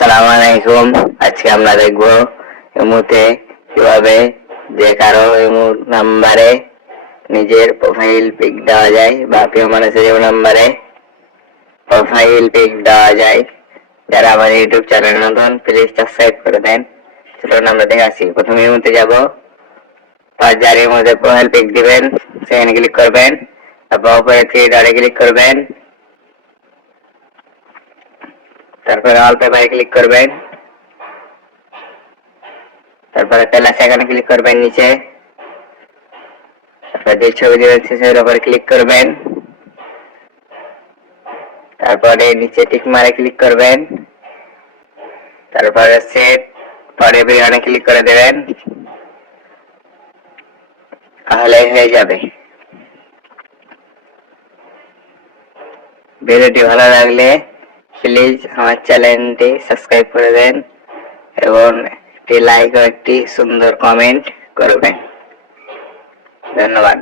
আসসালামু আলাইকুম। আজকে আমরা দেখব ইমুতে কীভাবে যে কারও ইমু নাম্বারে নিজের প্রোফাইল পিক দেওয়া যায় বা প্রিয় মানুষের ইমু নাম্বারে প্রোফাইল পিক দেওয়া যায়। যারা আমার ইউটিউব চ্যানেল নতুন প্লিজ সাবস্ক্রাইব করে দেন। চলুন আমরা দেখাচ্ছি প্রথমে ইমুতে যাব। আর যার মধ্যে প্রোফাইল পিক দিবেন। সেখানে ক্লিক করবেন। তারপর উপরে থ্রি ডটে ক্লিক করবেন। তারপরে অল পেপারে ক্লিক করবেন। তারপরে প্লাস এখানে ক্লিক করবেন নিচে। তারপরে যে ছবি দেবেন সেটার উপরে ক্লিক করবেন। তারপরে নিচে টিক মারে ক্লিক করবেন। তারপরে সেট পরে বিরিয়ানি ক্লিক করে দেবেন। তাহলে হয়ে যাবে। ভিডিওটি ভালো লাগলে প্লিজ আমার চ্যানেলটি সাবস্ক্রাইব করে দেন এবং একটি লাইক ও একটি সুন্দর কমেন্ট করবেন। ধন্যবাদ।